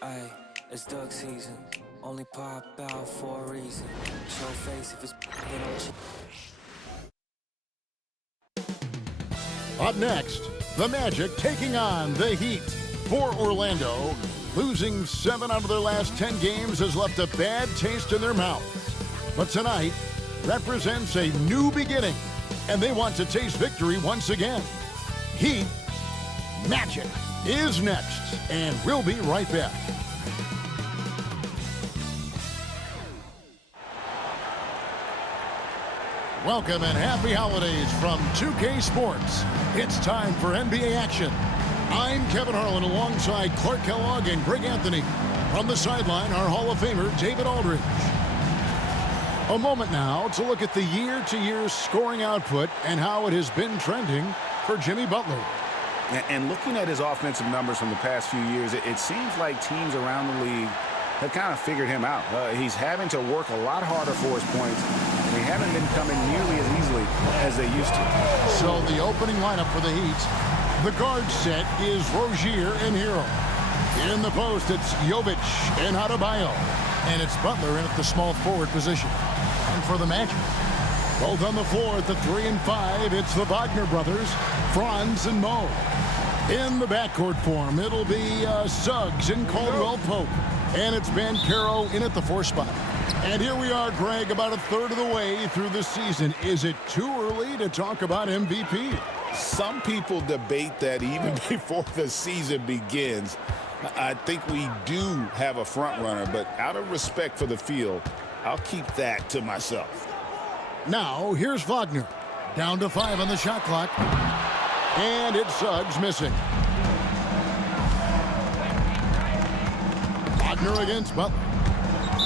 Aye, it's duck season. Only pop out for a reason. Show face if it's they don't. Up next, the Magic taking on the Heat. For Orlando, losing 7 out of their last 10 games has left a bad taste in their mouths. But tonight represents a new beginning, and they want to taste victory once again. Heat Magic is next, and we'll be right back. Welcome and happy holidays from 2K Sports. It's time for NBA action. I'm Kevin Harlan alongside Clark Kellogg and Greg Anthony. From the sideline, our Hall of Famer, David Aldridge. A moment now to look at the year-to-year scoring output and how it has been trending for Jimmy Butler. And looking at his offensive numbers from the past few years, it seems like teams around the league have kind of figured him out. He's having to work a lot harder for his points. They haven't been coming nearly as easily as they used to. So the opening lineup for the Heat, the guard set is Rozier and Hero. In the post, it's Jovic and Adebayo. And it's Butler in at the small forward position. And for the Magic, both on the floor at the 3 and 5, it's the Wagner brothers, Franz and Mo. In the backcourt form, it'll be Suggs and Caldwell Pope. And it's Banchero in at the 4 spot. And here we are, Greg, about a third of the way through the season. Is it too early to talk about MVP? Some people debate that even before the season begins. I think we do have a front runner, but out of respect for the field, I'll keep that to myself. Now, here's Wagner. Down to 5 on the shot clock. And it's Suggs missing. Wagner against Butler.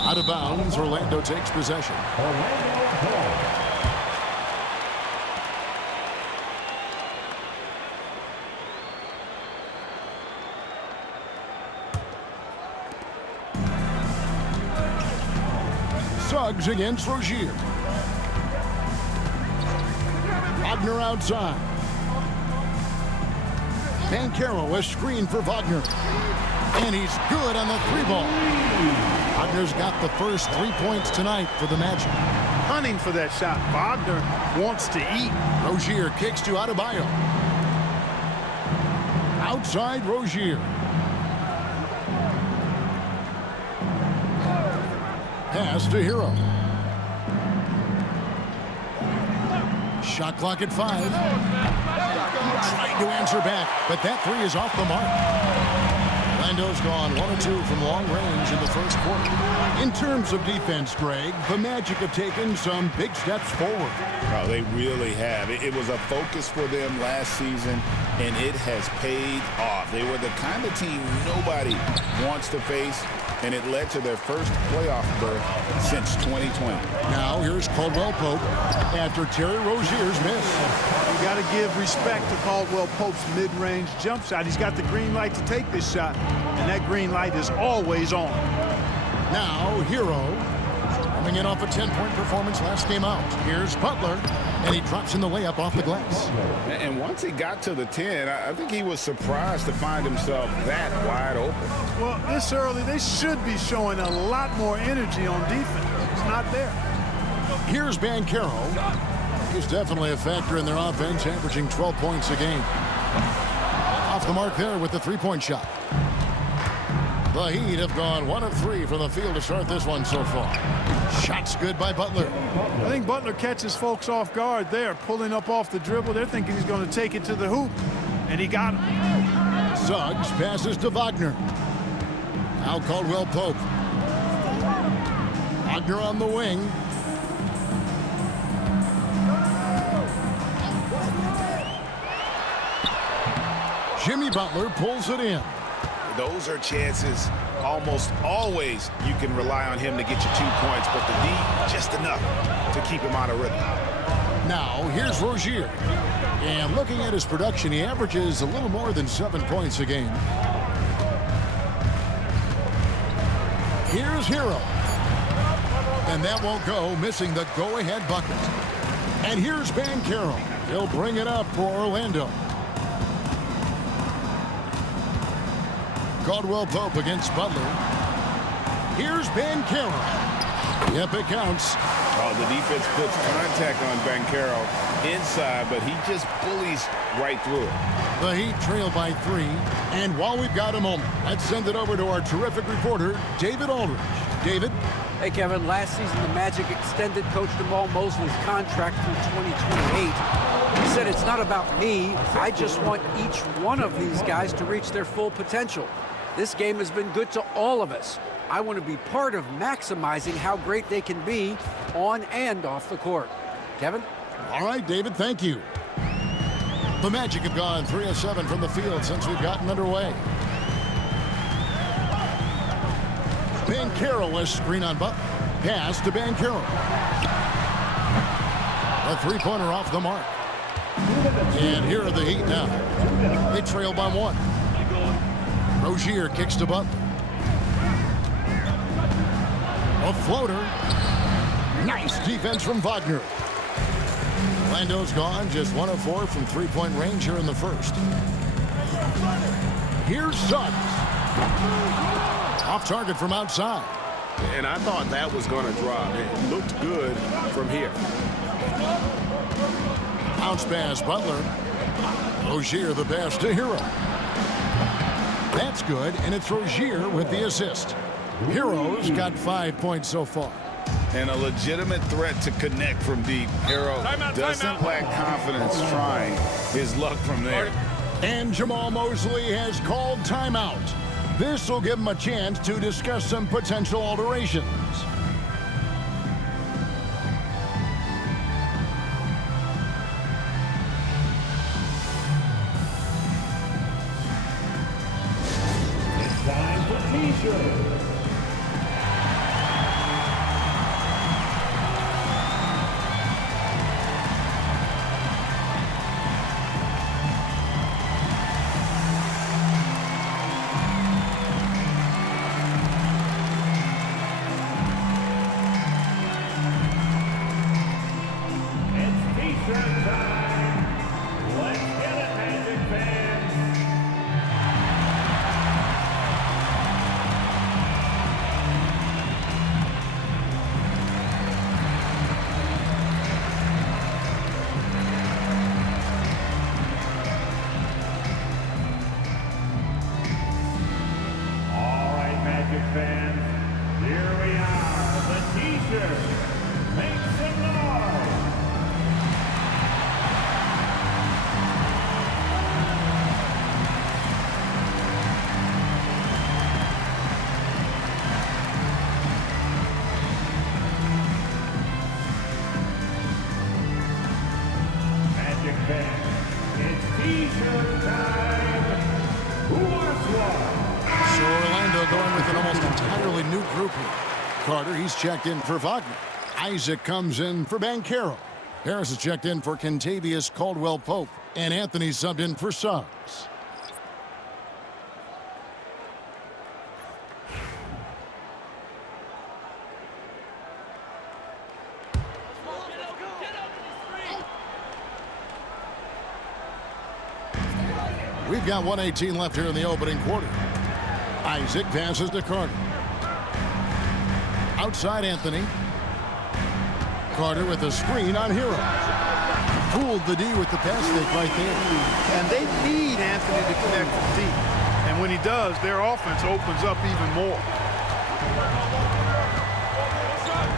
Out of bounds, Orlando takes possession. Suggs against Rozier. Wagner outside. Banchero a screen for Wagner. And he's good on the 3-ball. Wagner's got the first 3 points tonight for the Magic. Hunting for that shot. Wagner wants to eat. Rozier kicks to Adebayo. Outside Rozier. Pass to Hero. Shot clock at 5. Trying to answer back, but that 3 is off the mark. Orlando's gone 1 of 2 from long range in the first quarter. In terms of defense, Greg, the Magic have taken some big steps forward. Oh, they really have. It was a focus for them last season, and it has paid off. They were the kind of team nobody wants to face, and it led to their first playoff berth since 2020. Now here's Caldwell Pope after Terry Rozier's miss. You got to give respect to Caldwell Pope's mid-range jump shot. He's got the green light to take this shot, and that green light is always on. Now Hero coming in off a 10-point performance last game out. Here's Butler, and he drops in the layup off the glass. And once he got to the 10, I think he was surprised to find himself that wide open. Well, this early, they should be showing a lot more energy on defense. It's not there. Here's Banchero. He's definitely a factor in their offense, averaging 12 points a game. Off the mark there with the 3-point shot. The Heat have gone 1 of 3 from the field to start this one so far. Shots good by Butler. I think Butler catches folks off guard there, pulling up off the dribble. They're thinking he's going to take it to the hoop, and he got him. Suggs passes to Wagner. Now Caldwell Pope. Wagner on the wing. Jimmy Butler pulls it in. Those are chances almost always you can rely on him to get you 2 points, but the D, just enough to keep him out of rhythm. Now, here's Rozier. And looking at his production, he averages a little more than 7 points a game. Here's Hero. And that won't go, missing the go-ahead bucket. And here's Banchero. He'll bring it up for Orlando. Caldwell Pope against Butler. Here's Banchero. Yep, it counts. Oh, the defense puts contact on Banchero inside, but he just bullies right through it. The Heat trail by 3. And while we've got a moment, let's send it over to our terrific reporter, David Aldridge. David? Hey, Kevin. Last season, the Magic extended Coach Jamal Mosley's contract through 2028. He said, it's not about me. I just want each one of these guys to reach their full potential. This game has been good to all of us. I want to be part of maximizing how great they can be on and off the court. Kevin? All right, David, thank you. The Magic have gone 3 of 7 from the field since we've gotten underway. Banchero, a screen on Butler. Pass to Banchero. A three-pointer off the mark. And here are the Heat now. They trail by 1. Rozier kicks to Butler. A floater. Nice defense from Wagner. Orlando's gone, just 1 of 4 from three-point range here in the first. Here's Suggs. Off target from outside. And I thought that was going to drop. It looked good from here. Bounce pass, Butler. Rozier the pass to Hero. That's good, and it's Rozier with the assist. Hero's got 5 points so far. And a legitimate threat to connect from deep. Hero doesn't lack confidence trying his luck from there. And Jamal Mosley has called timeout. This will give him a chance to discuss some potential alterations. It's time for T-shirt. So Orlando going with an almost entirely new group here. Carter, he's checked in for Wagner. Isaac comes in for Banchero. Harris is checked in for Kentavious Caldwell-Pope. And Anthony subbed in for Suggs. We've got 1:18 left here in the opening quarter. Isaac passes to Carter. Outside Anthony. Carter with a screen on Hero. Fooled the D with the pass fake right there. And they need Anthony to connect from deep. And when he does, their offense opens up even more.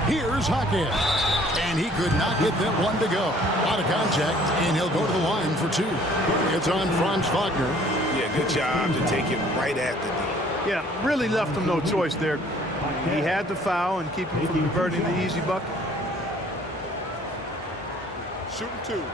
Here's Hawkins. And he could not get that one to go. Out of contact, and he'll go to the line for 2. It's on Franz Wagner. Yeah, good job to take it right at the D. Yeah, really left him no choice there. He had the foul and keep him from converting the easy bucket. Shooting 2.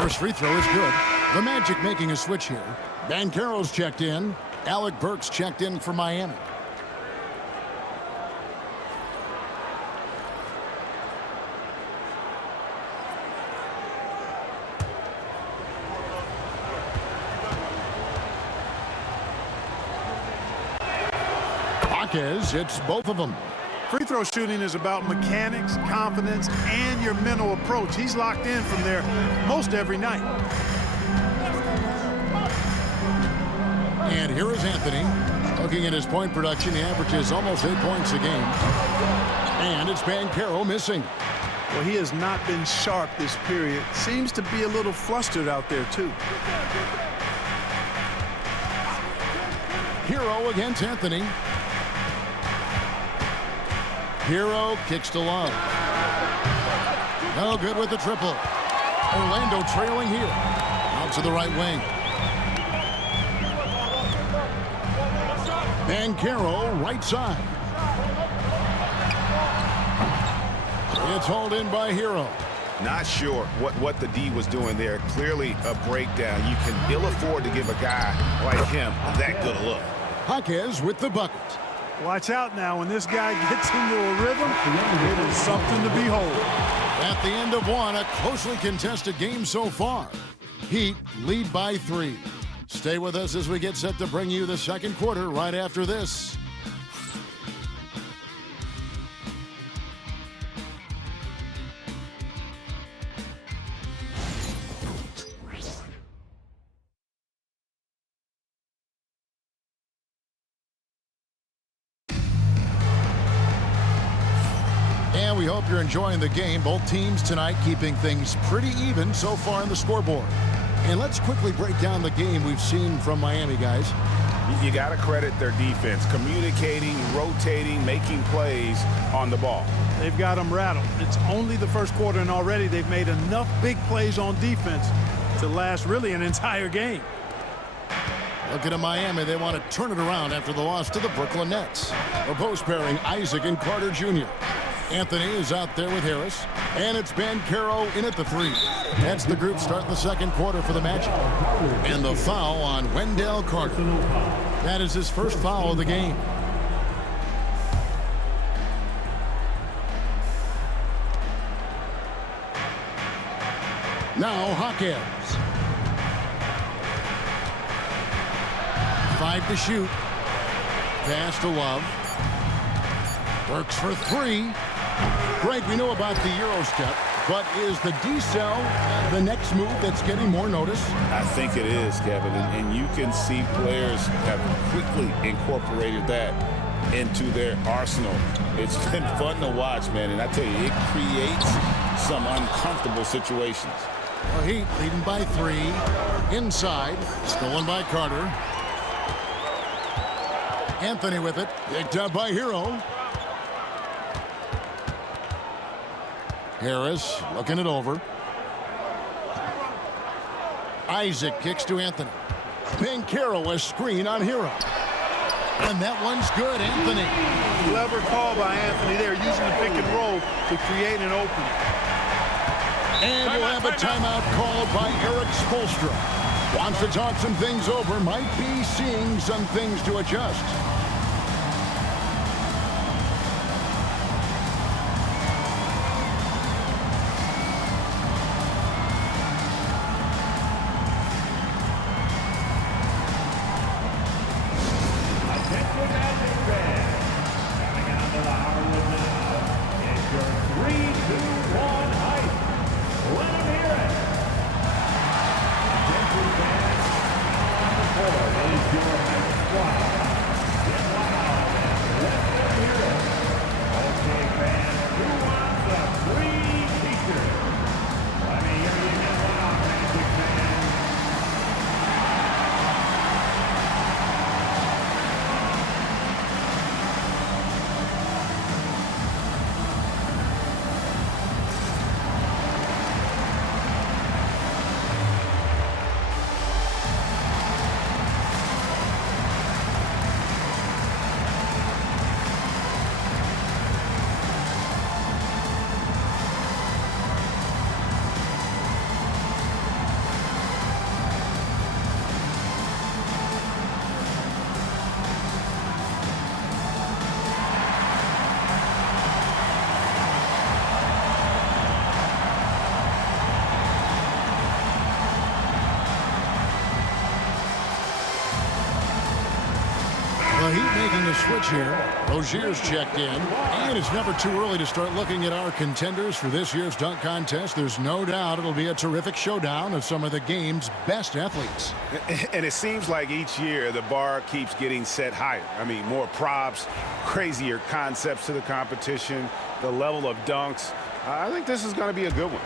First free throw is good. The Magic making a switch here. Banchero's checked in. Alec Burks checked in for Miami. Hawkins hits both of them. Free throw shooting is about mechanics, confidence, and your mental approach. He's locked in from there most every night. And here is Anthony. Looking at his point production, he averages almost 8 points a game. And it's Banchero missing. Well, he has not been sharp this period. Seems to be a little flustered out there, too. Hero against Anthony. Hero kicks to Love. No good with the triple. Orlando trailing here. Out to the right wing. Banchero, right side. It's hauled in by Hero. Not sure what the D was doing there. Clearly a breakdown. You can ill afford to give a guy like him that good a look. Jaquez with the bucket. Watch out now. When this guy gets into a rhythm, it is something to behold. At the end of one, a closely contested game so far. Heat lead by 3. Stay with us as we get set to bring you the second quarter right after this. And we hope you're enjoying the game. Both teams tonight keeping things pretty even so far on the scoreboard. And let's quickly break down the game we've seen from Miami, guys. You got to credit their defense, communicating, rotating, making plays on the ball. They've got them rattled. It's only the first quarter, and already they've made enough big plays on defense to last really an entire game. Looking at Miami, they want to turn it around after the loss to the Brooklyn Nets. A post pairing, Isaac and Carter Jr. Anthony is out there with Harris, and it's Banchero in at the 3. That's the group starting the second quarter for the Magic. And the foul on Wendell Carter. That is his first foul of the game. Now Jaquez. 5 to shoot. Pass to Love. Works for 3. Greg, we know about the Euro step, but is the D-cell the next move that's getting more notice? I think it is, Kevin, and you can see players have quickly incorporated that into their arsenal. It's been fun to watch, man, and I tell you, it creates some uncomfortable situations. Well, Heat leading by 3. Inside, stolen by Carter. Anthony with it, picked up by Hero. Harris looking it over. Isaac kicks to Anthony. Banchero a screen on Hero. And that one's good, Anthony. Clever call by Anthony there, using the pick and roll to create an opening. And we'll have a timeout called by Eric Spoelstra. Wants to talk some things over, might be seeing some things to adjust. The Heat making a switch here. Rozier's checked in, and it's never too early to start looking at our contenders for this year's dunk contest. There's no doubt it'll be a terrific showdown of some of the game's best athletes. And it seems like each year the bar keeps getting set higher. I mean, more props, crazier concepts to the competition, the level of dunks. I think this is going to be a good one.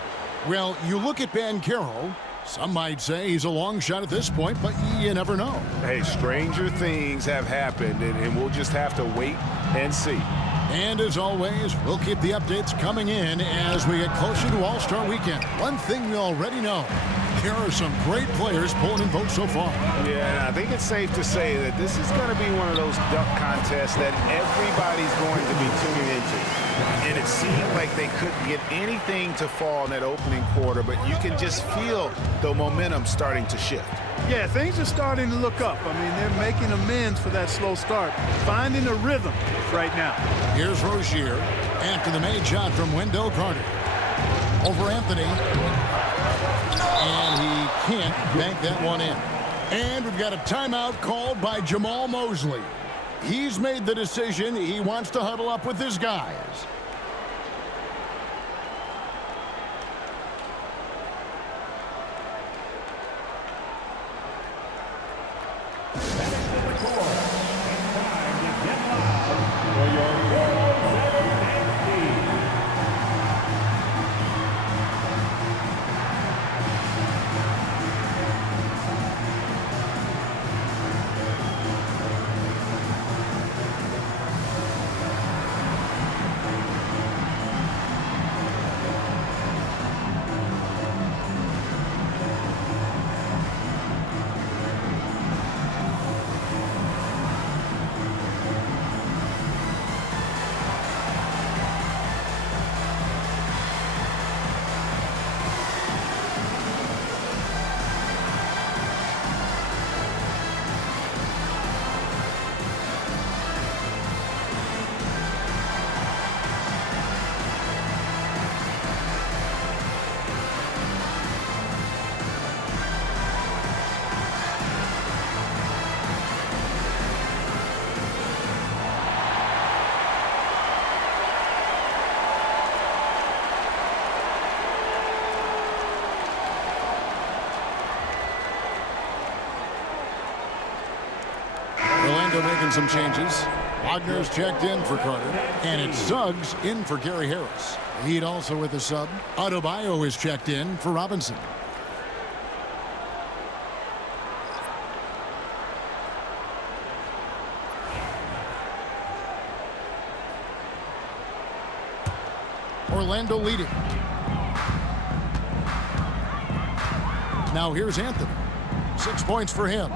Well, you look at Banchero. Some might say he's a long shot at this point, but you never know. Hey, stranger things have happened, and we'll just have to wait and see. And as always, we'll keep the updates coming in as we get closer to All-Star Weekend. One thing we already know, here are some great players pulling in votes so far. Yeah, and I think it's safe to say that this is going to be one of those dunk contests that everybody's going to be tuning into. And it seemed like they couldn't get anything to fall in that opening quarter, but you can just feel the momentum starting to shift. Yeah, things are starting to look up. I mean, they're making amends for that slow start, finding a rhythm right now. Here's Rozier after the made shot from Wendell Carter. Over Anthony. And he can't bank that one in. And we've got a timeout called by Jamal Mosley. He's made the decision he wants to huddle up with his guys. Making some changes. Wagner's checked in for Carter, and it's Suggs in for Gary Harris. Heat also with a sub. Adebayo is checked in for Robinson. Orlando leading. Now here's Anthony. 6 points for him.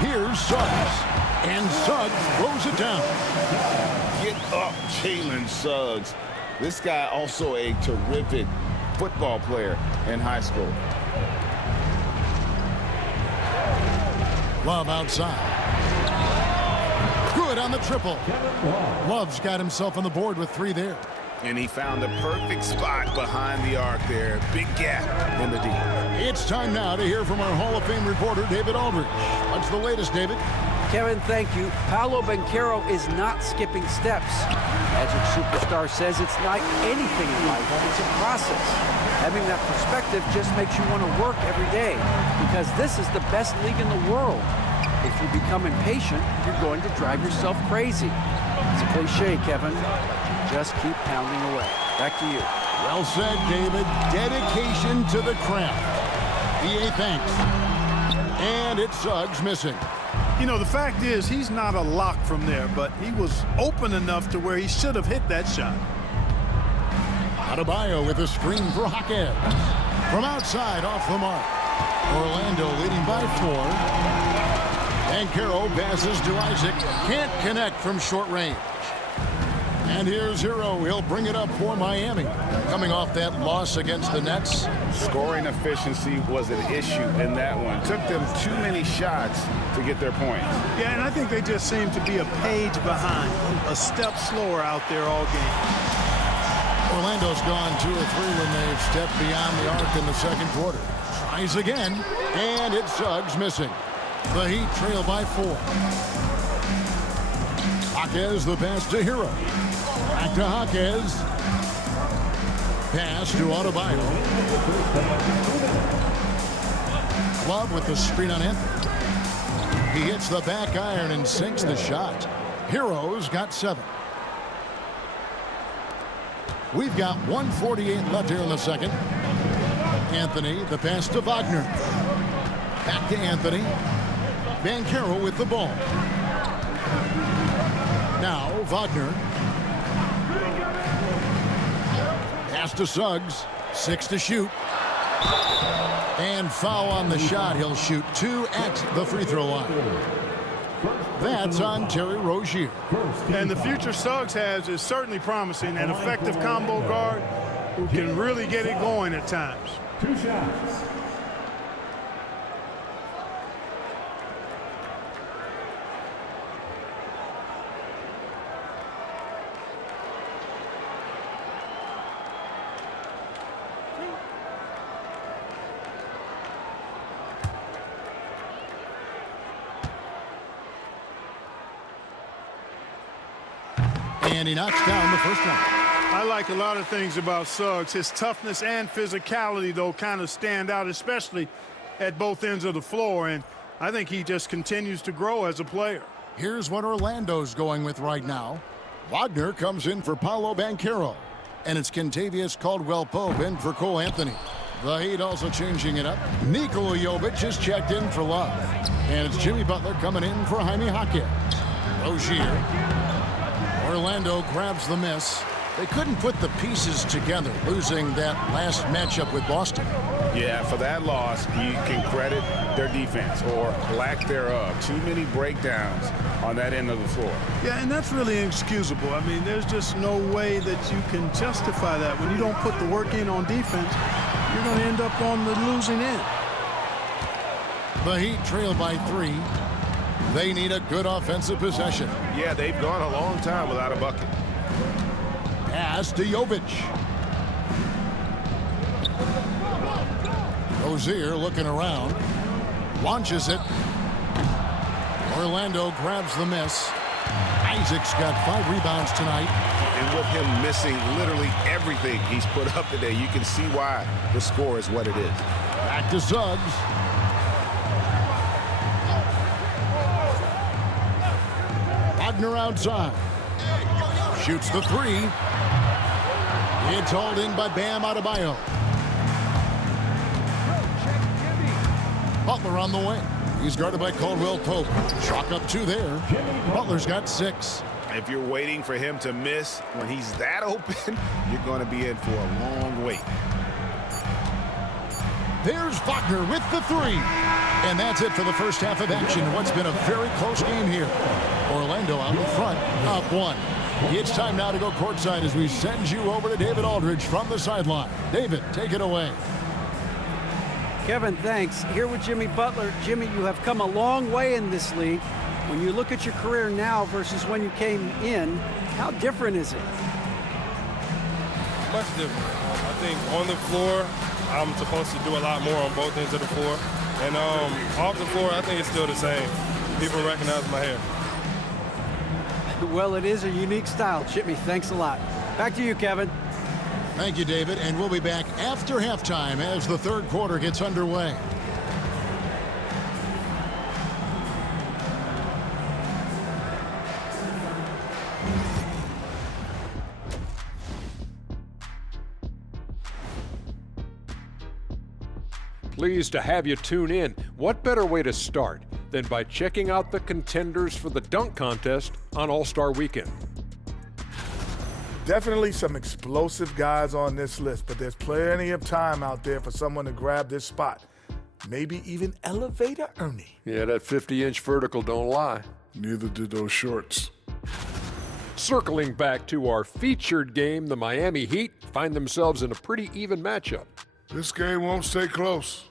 Here's Suggs, and Suggs throws it down. Get up, Jalen Suggs. This guy also a terrific football player in high school. Love outside. Good on the triple. Love's got himself on the board with 3 there. And he found the perfect spot behind the arc there. Big gap in the D. It's time now to hear from our Hall of Fame reporter, David Aldridge. What's the latest, David? Kevin, thank you. Paolo Banchero is not skipping steps. Magic Superstar says it's not anything in life, it's a process. Having that perspective just makes you want to work every day because this is the best league in the world. If you become impatient, you're going to drive yourself crazy. It's a cliche, Kevin. Just keep pounding away. Back to you. Well said, David. Dedication to the craft. EA thanks. And it's Suggs missing. You know, the fact is he's not a lock from there, but he was open enough to where he should have hit that shot. Adebayo with a screen for Jaquez. From outside, off the mark. Orlando leading by 4. Banchero passes to Isaac. Can't connect from short range. And here's Hero. He'll bring it up for Miami. Coming off that loss against the Nets. Scoring efficiency was an issue in that one. Took them too many shots to get their points. Yeah, and I think they just seem to be a page behind, a step slower out there all game. Orlando's gone 2 or 3 when they've stepped beyond the arc in the second quarter. Tries again, and it's Suggs missing. The Heat trail by 4. Jaquez the pass to Hero. Back to Jaquez. Pass to Adebayo. Love with the screen on Anthony. He hits the back iron and sinks the shot. Hero's got 7. We've got 1:48 left here in the second. Anthony, the pass to Wagner. Back to Anthony. Banchero with the ball. Now Wagner. Pass to Suggs. 6 to shoot. And foul on the shot. He'll shoot 2 at the free throw line. That's on Terry Rozier. And the future Suggs has is certainly promising. An effective combo guard who can really get it going at times. 2 shots. And he knocks down the first one. I like a lot of things about Suggs. His toughness and physicality, though, kind of stand out, especially at both ends of the floor. And I think he just continues to grow as a player. Here's what Orlando's going with right now. Wagner comes in for Paolo Banchero. And it's Kentavious Caldwell-Pope in for Cole Anthony. The Heat also changing it up. Nikola Jovic is checked in for Love. And it's Jimmy Butler coming in for Jaime Jaquez. Rozier. Orlando grabs the miss. They couldn't put the pieces together, losing that last matchup with Boston. Yeah, for that loss, you can credit their defense or lack thereof. Too many breakdowns on that end of the floor. Yeah, and that's really inexcusable. I mean, there's just no way that you can justify that. When you don't put the work in on defense, you're going to end up on the losing end. The Heat trail by 3. They need a good offensive possession. Yeah, they've gone a long time without a bucket. Pass to Jovic. Rozier looking around. Launches it. Orlando grabs the miss. Isaac's got 5 rebounds tonight. And with him missing literally everything he's put up today, you can see why the score is what it is. Back to Suggs. Wagner outside. Shoots the 3. It's hauled in by Bam Adebayo. Butler on the way. He's guarded by Caldwell-Pope. Chalk up 2 there. Butler's got 6. If you're waiting for him to miss when he's that open, you're going to be in for a long wait. There's Wagner with the 3. And that's it for the first half of action. What's been a very close game here. Orlando out in front, up 1. It's time now to go courtside as we send you over to David Aldridge from the sideline. David, take it away. Kevin, thanks. Here with Jimmy Butler. Jimmy, you have come a long way in this league. When you look at your career now versus when you came in, how different is it? Much different. I think on the floor, I'm supposed to do a lot more on both ends of the floor. And off the floor, I think it's still the same. People recognize my hair. Well, it is a unique style, Jimmy. Thanks a lot. Back to you, Kevin. Thank you, David. And we'll be back after halftime as the third quarter gets underway. Pleased to have you tune in. What better way to start than by checking out the contenders for the dunk contest on All-Star Weekend? Definitely some explosive guys on this list, but there's plenty of time out there for someone to grab this spot. Maybe even Elevator Ernie. Yeah, that 50-inch vertical don't lie. Neither did those shorts. Circling back to our featured game, the Miami Heat find themselves in a pretty even matchup. This game won't stay close.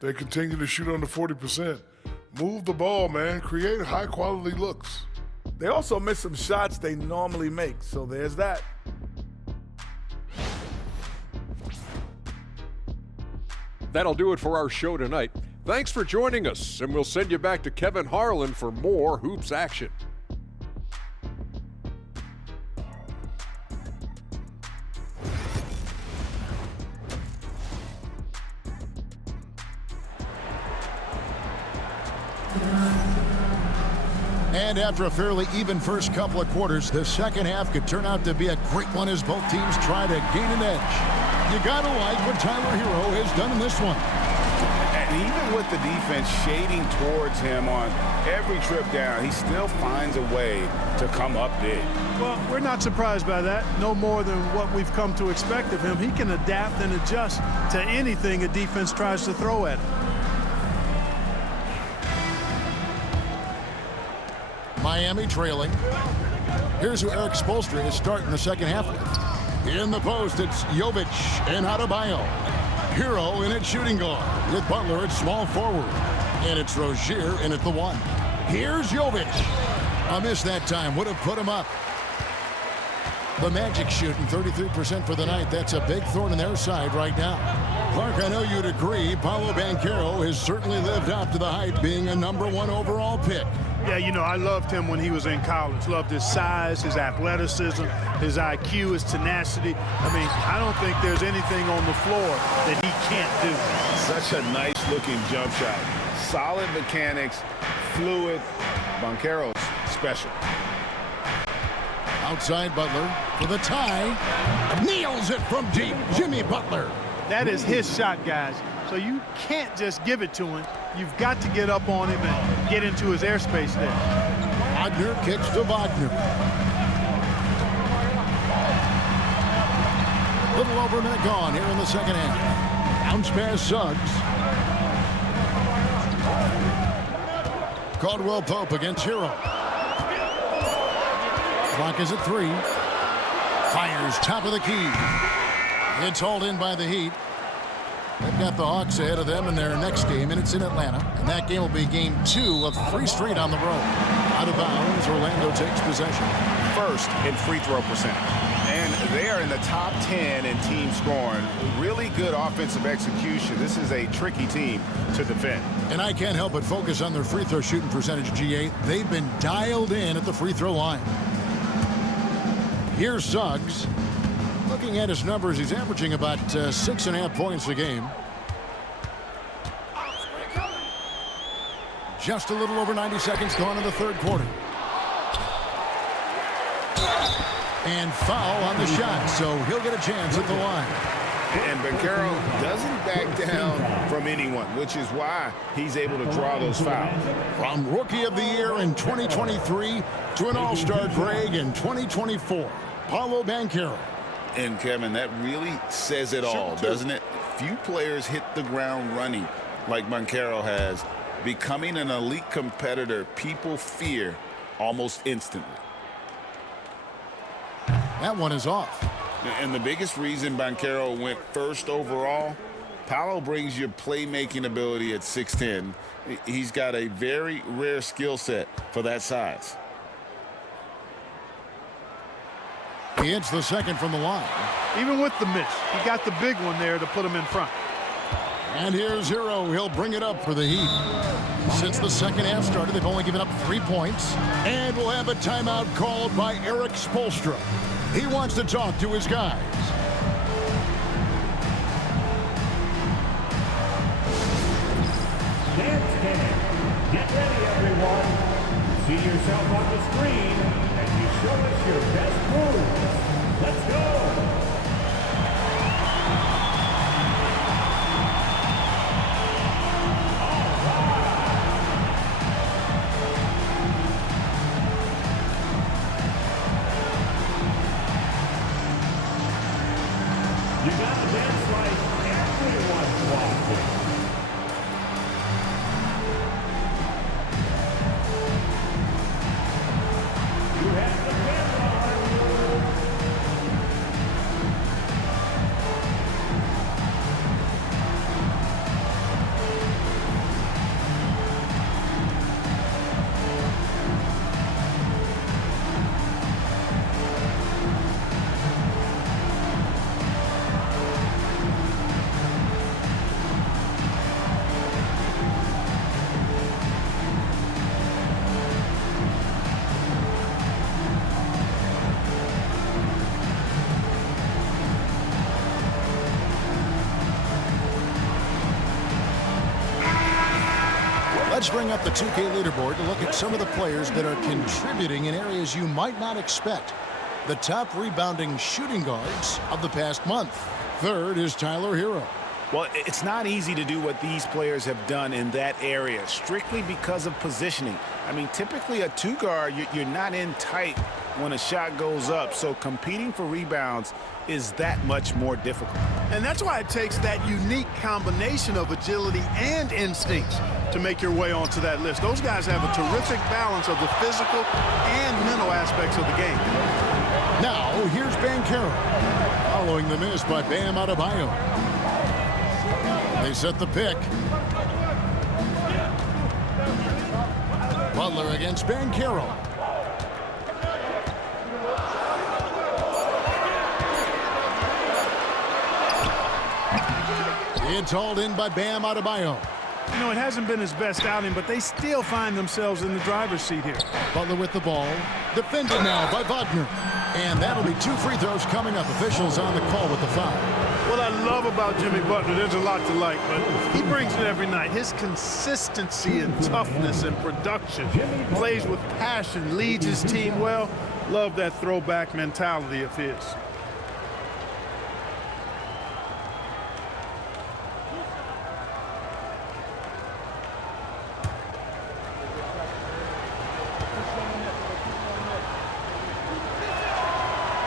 They continue to shoot under 40%. Move the ball, man. Create high-quality looks. They also miss some shots they normally make, so there's that. That'll do it for our show tonight. Thanks for joining us, and we'll send you back to Kevin Harlan for more Hoops action. And after a fairly even first couple of quarters, the second half could turn out to be a great one as both teams try to gain an edge. You gotta like what Tyler Hero has done in this one. And even with the defense shading towards him on every trip down, he still finds a way to come up big. Well, we're not surprised by that. No more than what we've come to expect of him. He can adapt and adjust to anything a defense tries to throw at him. Miami trailing. Here's who Eric Spoelstra is starting the second half with. In the post, it's Jovic and Adebayo. Hero in at shooting guard, with Butler at small forward. And it's Rozier in at the 1. Here's Jovic. A miss that time, would have put him up. The Magic shooting 33% for the night. That's a big thorn in their side right now. Clark, I know you'd agree, Paolo Banchero has certainly lived up to the hype, being a #1 overall pick. Yeah, you know, I loved him when he was in college. Loved his size, his athleticism, his IQ, his tenacity. I mean, I don't think there's anything on the floor that he can't do. Such a nice-looking jump shot. Solid mechanics, fluid. Banchero's special. Outside Butler for the tie. Nails it from deep. Jimmy Butler. That is his shot, guys. So you can't just give it to him. You've got to get up on him and get into his airspace there. Wagner kicks to Wagner. Little over a minute gone here in the second half. Bounce pass Suggs. Caldwell Pope against Hero. Clock is at 3. Fires top of the key. It's hauled in by the Heat. They've got the Hawks ahead of them in their next game, and it's in Atlanta. And that game will be game 2 of 3 straight on the road. Out of bounds, Orlando takes possession. First in free throw percentage. And they are in the top 10 in team scoring. Really good offensive execution. This is a tricky team to defend. And I can't help but focus on their free throw shooting percentage, GA. They've been dialed in at the free throw line. Here's Suggs. Looking at his numbers, he's averaging about 6.5 points a game. Just a little over 90 seconds gone in the third quarter. And foul on the shot, so he'll get a chance at the line. And Banchero doesn't back down from anyone, which is why he's able to draw those fouls. From Rookie of the Year in 2023 to an All-Star Greg in 2024, Paolo Banchero. And, Kevin, that really says it all, doesn't it? Few players hit the ground running like Banchero has. Becoming an elite competitor, people fear almost instantly. That one is off. And the biggest reason Banchero went first overall, Paolo brings you playmaking ability at 6'10". He's got a very rare skill set for that size. He hits the second from the line. Even with the miss, he got the big one there to put him in front. And here's Hero. He'll bring it up for the Heat. Since the second half started, they've only given up 3 points. And we'll have a timeout called by Eric Spoelstra. He wants to talk to his guys. Dance Game. Get ready, everyone. See yourself on the screen and you show us your best moves. Let's go. You got to dance like everyone's watching. You have the camera on you. Let's bring up the 2K leaderboard to look at some of the players that are contributing in areas you might not expect. The top rebounding shooting guards of the past month. Third is Tyler Hero. Well, it's not easy to do what these players have done in that area, strictly because of positioning. I mean, typically a two guard, you're not in tight when a shot goes up, so competing for rebounds is that much more difficult. And that's why it takes that unique combination of agility and instincts to make your way onto that list. Those guys have a terrific balance of the physical and mental aspects of the game. Now, here's Banchero, following the miss by Bam Adebayo. They set the pick. Butler against Banchero. It's hauled in by Bam Adebayo. You know, it hasn't been his best outing, but they still find themselves in the driver's seat here. Butler with the ball. Defended now by Wagner. And that'll be 2 free throws coming up. Officials on the call with the foul. What I love about Jimmy Butler, there's a lot to like, but he brings it every night. His consistency and toughness and production. Plays with passion, leads his team well. Love that throwback mentality of his.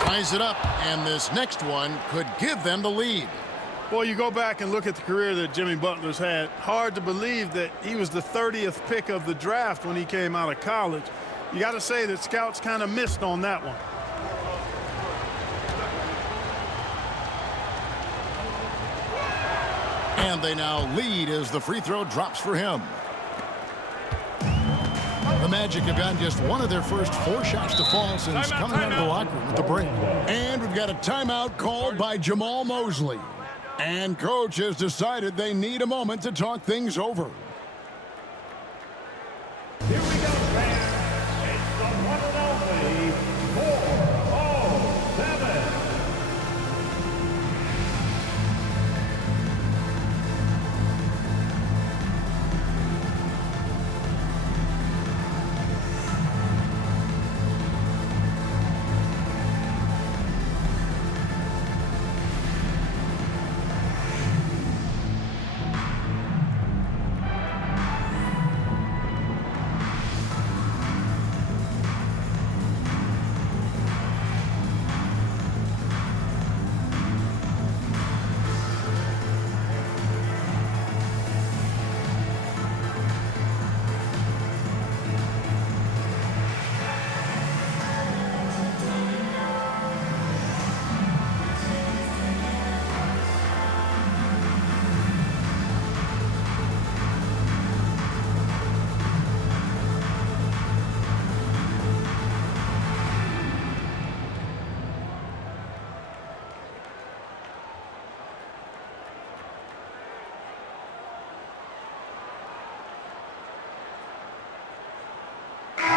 Ties it up, and this next one could give them the lead. Boy, you go back and look at the career that Jimmy Butler's had. Hard to believe that he was the 30th pick of the draft when he came out of college. You got to say that scouts kind of missed on that one. And they now lead as the free throw drops for him. The Magic have gotten just one of their first 4 shots to fall since coming out of the locker room with the break. And we've got a timeout called by Jamal Mosley. And coach has decided they need a moment to talk things over. Here we go, fans. It's the one and only 407.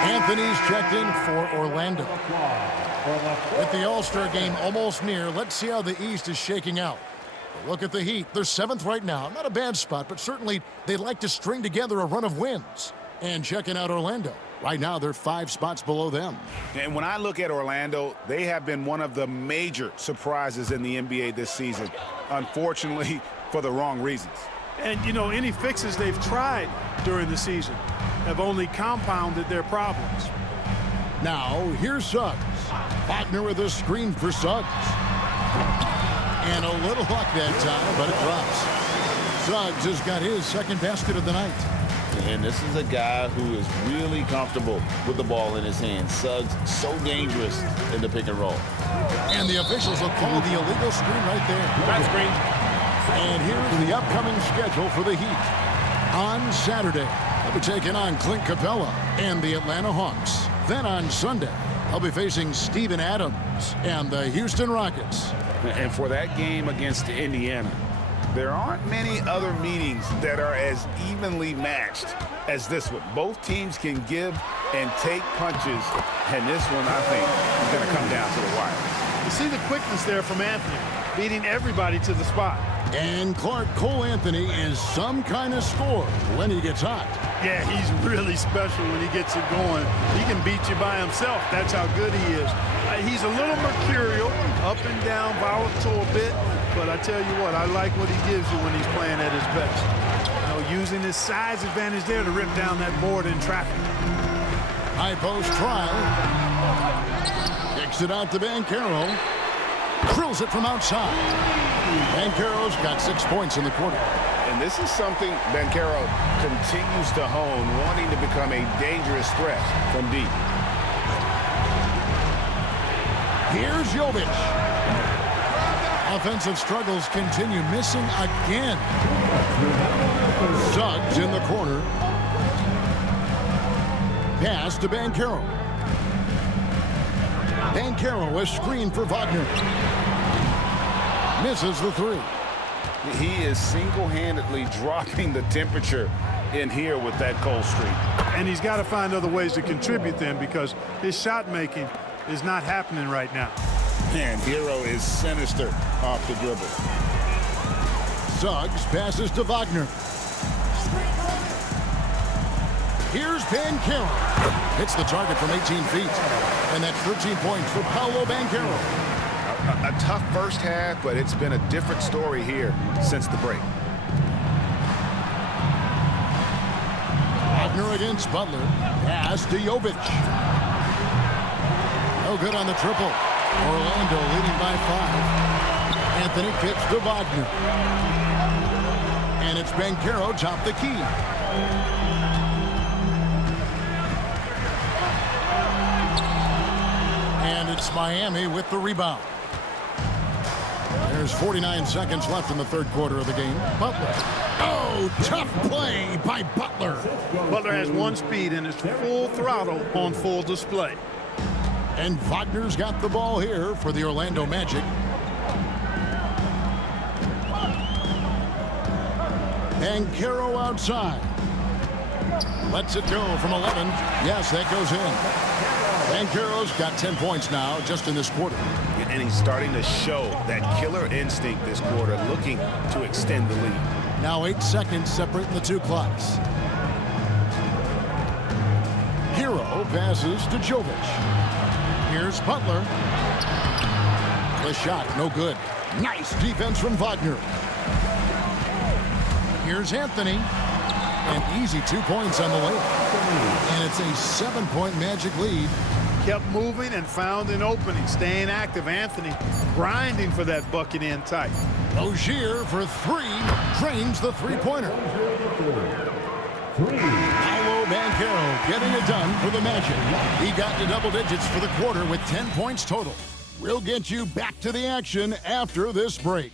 Anthony's checked in for Orlando. With the All-Star game almost near, let's see how the East is shaking out. Look at the Heat. They're 7th right now. Not a bad spot, but certainly they'd like to string together a run of wins. And checking out Orlando. Right now, they're 5 spots below them. And when I look at Orlando, they have been one of the major surprises in the NBA this season. Unfortunately, for the wrong reasons. And, you know, any fixes they've tried during the season have only compounded their problems. Now, here's Suggs. Wagner with a screen for Suggs. And a little luck that time, but it drops. Suggs has got his second basket of the night. And this is a guy who is really comfortable with the ball in his hands. Suggs, so dangerous in the pick and roll. And the officials will call the illegal screen right there. That screen. And here's the upcoming schedule for the Heat. On Saturday, they'll be taking on Clint Capella and the Atlanta Hawks. Then on Sunday, they'll be facing Steven Adams and the Houston Rockets. And for that game against Indiana, there aren't many other meetings that are as evenly matched as this one. Both teams can give and take punches, and this one, I think, is going to come down to the wire. You see the quickness there from Anthony, beating everybody to the spot. And Clark Cole Anthony is some kind of scorer when he gets hot. Yeah, he's really special when he gets it going. He can beat you by himself. That's how good he is. He's a little mercurial, up and down, volatile a bit, but I tell you what, I like what he gives you when he's playing at his best. Using his size advantage there to rip down that board in traffic. High post trial. Kicks it out to Banchero. Drills it from outside. Banchero's got 6 points in the quarter. And this is something Banchero continues to hone, wanting to become a dangerous threat from deep. Here's Jovic. Offensive struggles continue, missing again. Suggs in the corner. Pass to Banchero. Banchero is screened for Wagner. Misses the three. He is single-handedly dropping the temperature in here with that cold streak. And he's got to find other ways to contribute then, because his shot making is not happening right now. Man, Hero is sinister off the dribble. Suggs passes to Wagner. Here's Banchero. Hits the target from 18 feet. And that's 13 points for Paolo Banchero. A tough first half, but it's been a different story here since the break. Wagner against Butler. Pass to Jovic. No good on the triple. Orlando leading by 5. Anthony kicks to Wagner. And it's Banchero top the key. And it's Miami with the rebound. There's 49 seconds left in the third quarter of the game. Butler. Oh, tough play by Butler. Butler has one speed and is full throttle on full display. And Wagner's got the ball here for the Orlando Magic. Banchero outside. Lets it go from 11. Yes, that goes in. Banchero's got 10 points now just in this quarter. And he's starting to show that killer instinct this quarter, looking to extend the lead. Now 8 seconds separating the two clocks. Hero passes to Jovic. Here's Butler. The shot, no good. Nice defense from Wagner. Here's Anthony. And easy 2 points on the layup. And it's a 7-point Magic lead. Kept moving and found an opening. Staying active, Anthony grinding for that bucket in tight. Rozier for 3. Drains the three-pointer. Paolo Banchero getting it done for the Magic. He got to double digits for the quarter with 10 points total. We'll get you back to the action after this break.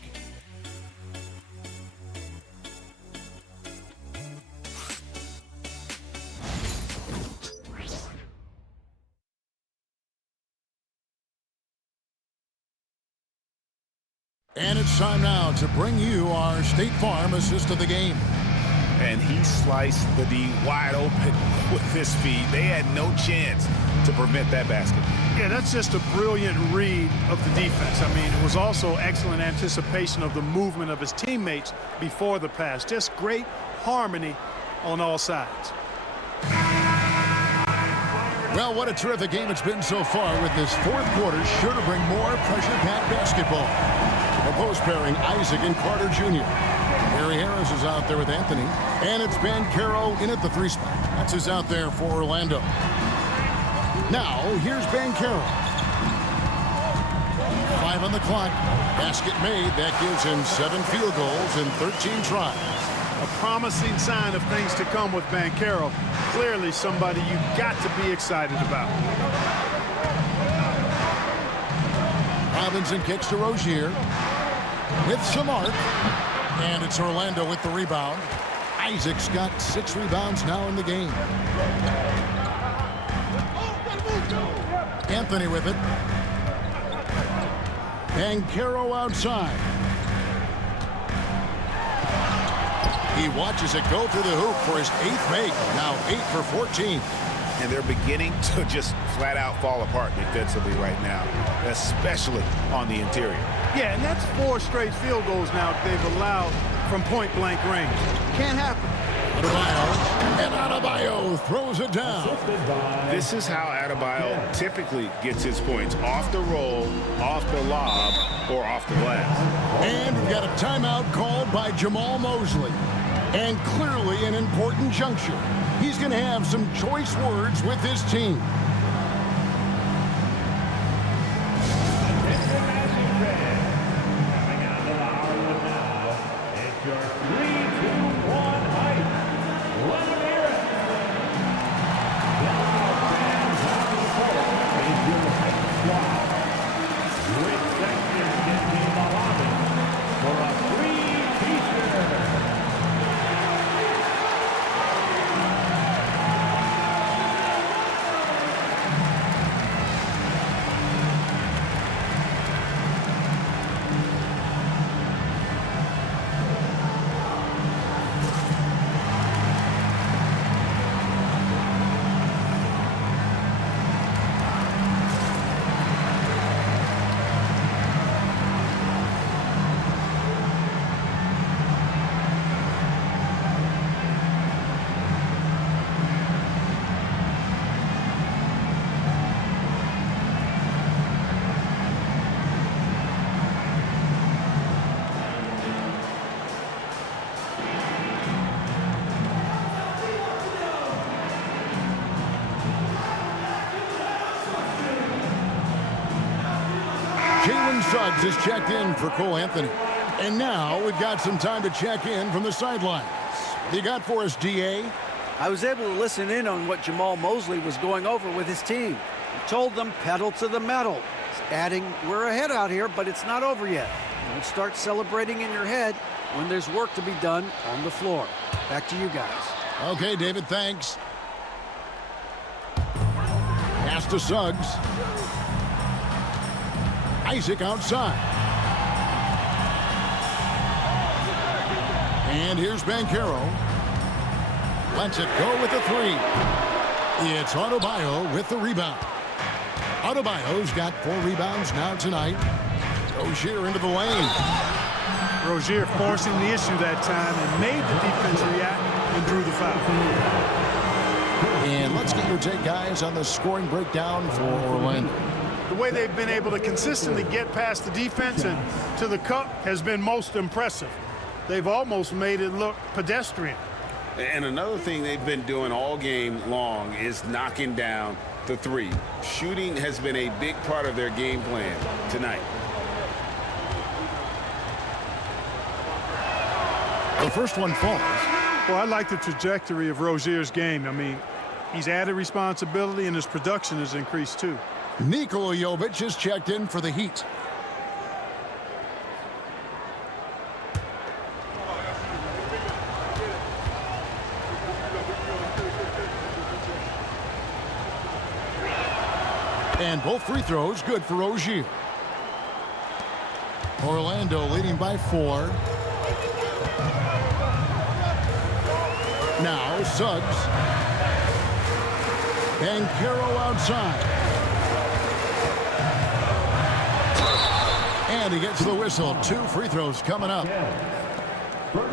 And it's time now to bring you our State Farm assist of the game. And he sliced the D wide open with his feet. They had no chance to prevent that basket. Yeah, that's just a brilliant read of the defense. I mean, it was also excellent anticipation of the movement of his teammates before the pass. Just great harmony on all sides. Well, what a terrific game it's been so far, with this fourth quarter sure to bring more pressure-packed basketball. A post pairing, Isaac and Carter Jr. Harry Harris is out there with Anthony. And it's Banchero in at the 3 spot. That's who's out there for Orlando. Now, here's Banchero. 5 on the clock. Basket made. That gives him 7 field goals in 13 tries. A promising sign of things to come with Banchero. Clearly somebody you've got to be excited about. Robinson kicks to Rozier. With some arc. And it's Orlando with the rebound. Isaac's got 6 rebounds now in the game. Anthony with it. Banchero outside. He watches it go through the hoop for his 8th make. Now 8 for 14. And they're beginning to just flat out fall apart defensively right now, especially on the interior. Yeah, and that's 4 straight field goals now they've allowed from point-blank range. Can't happen. And Adebayo throws it down. This is how Adebayo typically gets his points. Off the roll, off the lob, or off the glass. And we've got a timeout called by Jamal Mosley. And clearly an important juncture. He's going to have some choice words with his team. Jalen Suggs is checked in for Cole Anthony. And now we've got some time to check in from the sidelines. What you got for us, DA? I was able to listen in on what Jamal Mosley was going over with his team. He told them pedal to the metal. He's adding, we're ahead out here, but it's not over yet. Don't start celebrating in your head when there's work to be done on the floor. Back to you guys. Okay, David, thanks. Pass to Suggs. Isaac outside. And here's Banchero. Lets it go with the three. It's Adebayo with the rebound. Adebayo's got 4 rebounds now tonight. Rozier into the lane. Rozier forcing the issue that time and made the defense react and drew the foul. And let's get your take, guys, on the scoring breakdown for Orlando. The way they've been able to consistently get past the defense and to the cup has been most impressive. They've almost made it look pedestrian. And another thing they've been doing all game long is knocking down the three. Shooting has been a big part of their game plan tonight. The first one falls. Well, I like the trajectory of Rozier's game. I mean, he's added responsibility and his production has increased too. Nikola Jovic is checked in for the Heat. And both free throws good for Rozier. Orlando leading by 4. Now Suggs. Banchero outside. And he gets the whistle. 2 free throws coming up.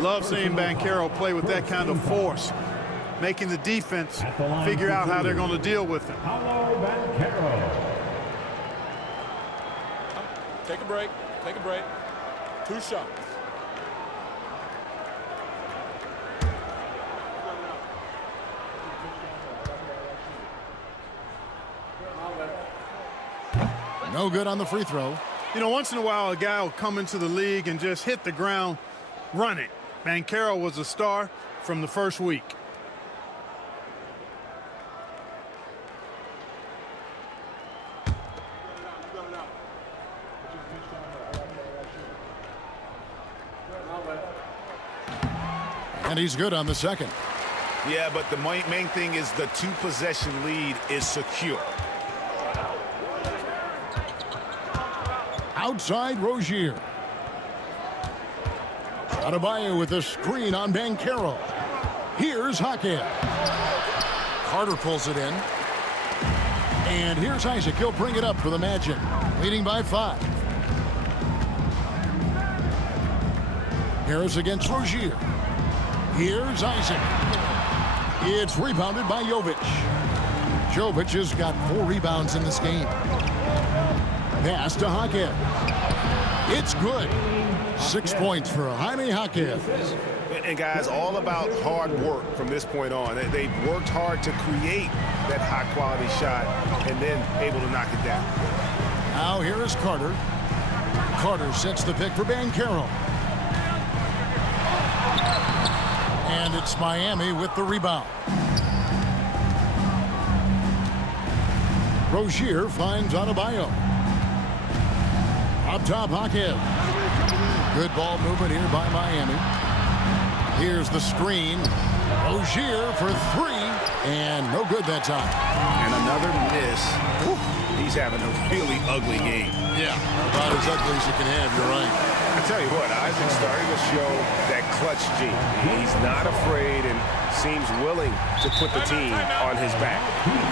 Love seeing Banchero play with that kind of force, making the defense figure out how they're going to deal with him. Take a break. Take a break. 2 shots. No good on the free throw. You know, once in a while, a guy will come into the league and just hit the ground running. Banchero was a star from the first week. And he's good on the second. Yeah, but the main thing is the 2-possession lead is secure. Outside Rozier. Adebayo with a screen on Banchero. Here's Hackett. Carter pulls it in. And here's Isaac. He'll bring it up for the Magic. Leading by 5. Harris against Rozier. Here's Isaac. It's rebounded by Jovic. Jovic has got 4 rebounds in this game. Pass to Jaquez. It's good. 6 points for Jaime Jaquez. And guys, all about hard work from this point on. They've worked hard to create that high-quality shot and then able to knock it down. Now here is Carter. Carter sets the pick for Banchero. And it's Miami with the rebound. Rozier finds Adebayo. Up top, Jaquez. Good ball movement here by Miami. Here's the screen. Rozier for 3, and no good that time. And another miss. Whew. He's having a really ugly game. Yeah, about as ugly as you can have, you're right. I tell you what, Isaac's starting to show that clutch gene. He's not afraid and seems willing to put the team on his back.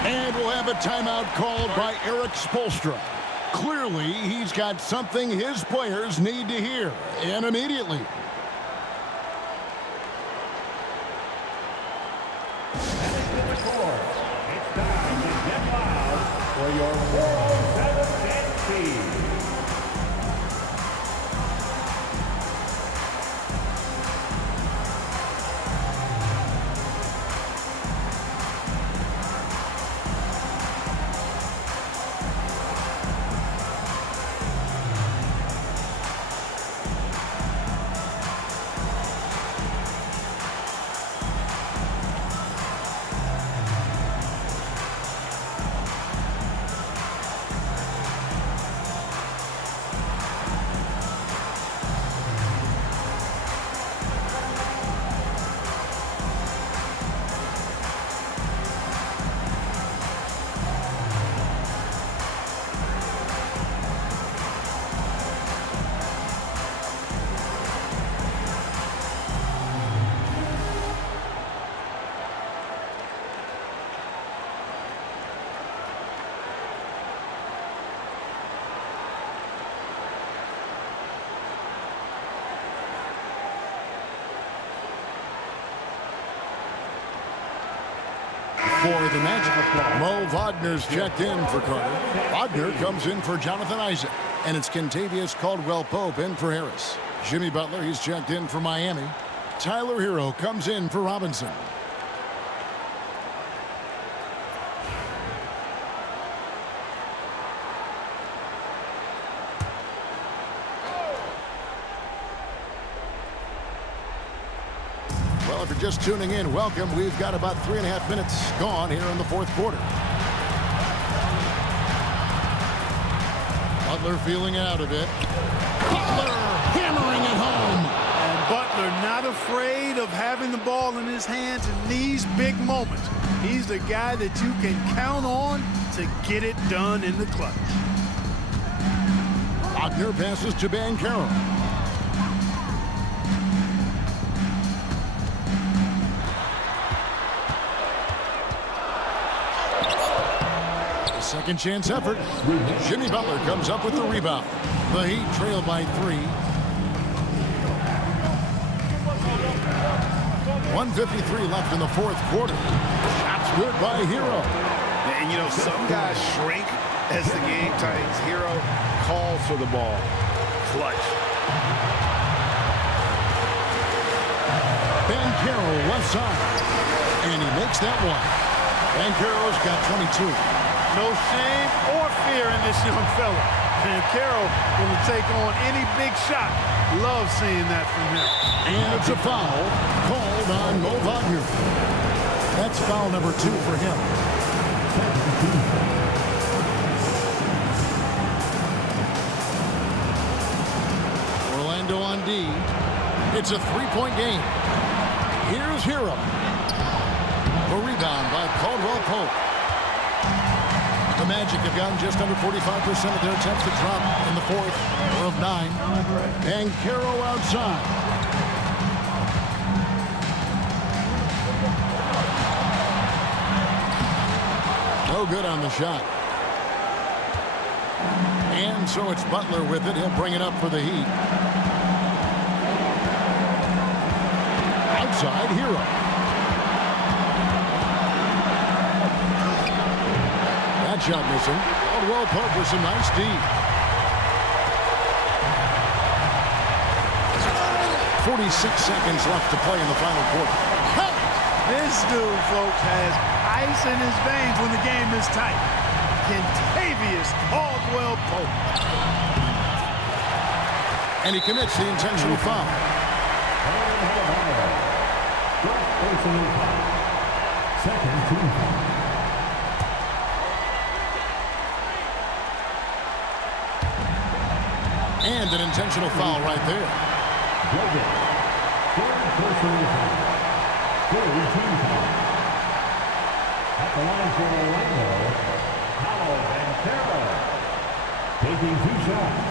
And we'll have a timeout called by Erik Spoelstra. Clearly, he's got something his players need to hear, and immediately. It's time to get loud for your 407 team. For the Magic, Mo Wagner's checked in for Carter. Wagner comes in for Jonathan Isaac. And it's Kentavious Caldwell-Pope in for Harris. Jimmy Butler, he's checked in for Miami. Tyler Hero comes in for Robinson. Well, if you're just tuning in, welcome. We've got about 3.5 minutes gone here in the fourth quarter. Butler feeling out of it. Butler hammering it home. And Butler not afraid of having the ball in his hands in these big moments. He's the guy that you can count on to get it done in the clutch. Wagner passes to Banchero. Second chance effort. Jimmy Butler comes up with the rebound. The Heat trail by 3. 1:53 left in the fourth quarter. Shots good by Hero. And you know, some guys shrink as the game tightens. Hero calls for the ball. Clutch. Banchero left side. And he makes that one. Banchero's got 22. No shame or fear in this young fella. Banchero will take on any big shot. Love seeing that from him. And it's a foul called on Mo Wagner. That's foul number 2 for him. Orlando on D. It's a 3-point game. Here's Hero. A rebound by Caldwell-Pope. The Magic have gotten just under 45% of their attempts to drop in the fourth of 9. Banchero outside. No good on the shot. And so it's Butler with it. He'll bring it up for the Heat. Outside, Hero. That shot missing. Caldwell Pope with some nice D. 46 seconds left to play in the final quarter. This dude, folks, has ice in his veins when the game is tight. Kentavious Caldwell Pope. And he commits the intentional foul. Second team foul. And an intentional foul right there. Logan, third personal foul. Third team foul. At the line for Orlando, Paolo Banchero, taking 2 shots.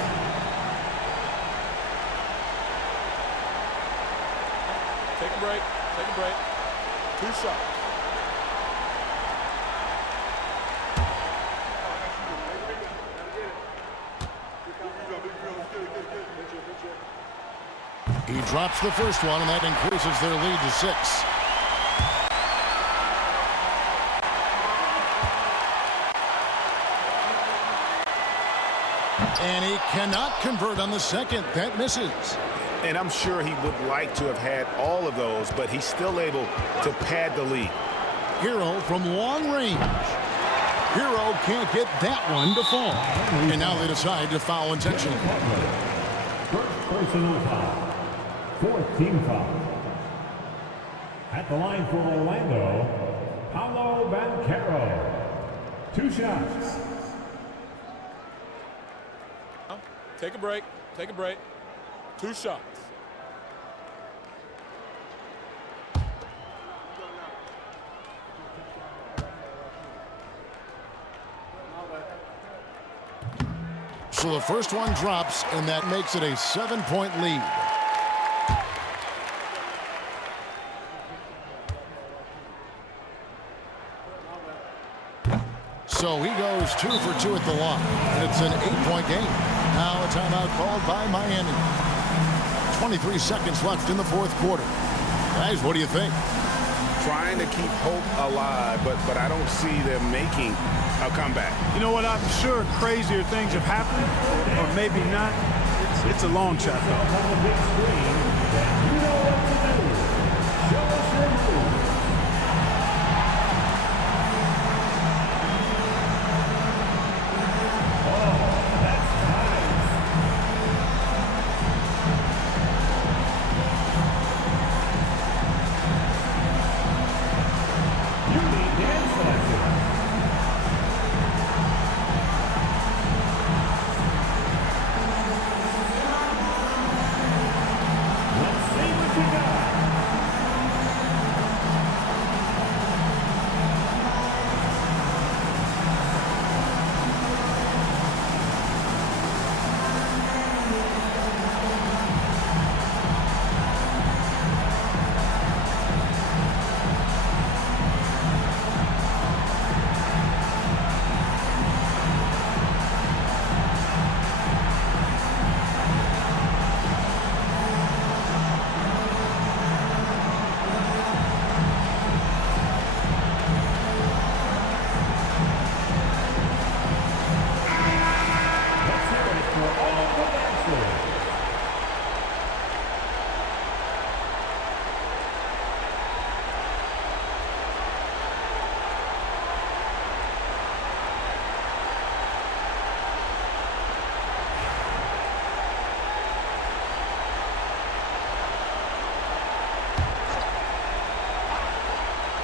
Take a break. Take a break. 2 shots. He drops the first one, and that increases their lead to 6. And he cannot convert on the second. That misses. And I'm sure he would like to have had all of those, but he's still able to pad the lead. Hero from long range. Hero can't get that one to fall. And now they decide to foul intentionally. First personal foul. Fourth team foul. At the line for Orlando, Paolo Banchero. 2 shots. Take a break. Take a break. 2 shots. So the first one drops, and that makes it a 7-point lead. So he goes 2 for 2 at the line, and it's an 8-point game. Now a timeout called by Miami. 23 seconds left in the fourth quarter. Guys, what do you think? Trying to keep hope alive, but I don't see them making a comeback. You know what? I'm sure crazier things have happened, or maybe not. It's a long shot, though. On the big screen, you know what to do. Show us your move.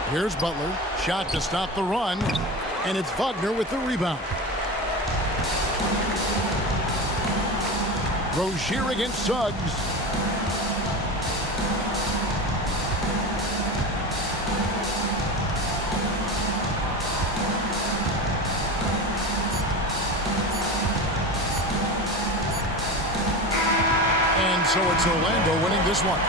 Here's Butler. Shot to stop the run. And it's Wagner with the rebound. Rozier against Suggs. So it's Orlando winning this one.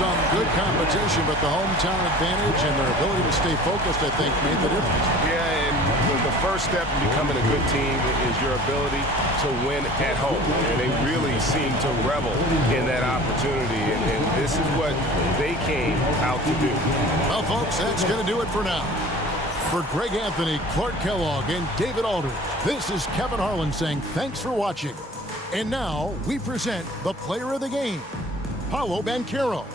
Some good competition, but the hometown advantage and their ability to stay focused, I think, made the difference. Yeah, and the first step in becoming a good team is your ability to win at home. And they really seem to revel in that opportunity, and this is what they came out to do. Well, folks, that's going to do it for now. For Greg Anthony, Clark Kellogg, and David Aldridge, this is Kevin Harlan saying thanks for watching. And now we present the player of the game, Paolo Banchero.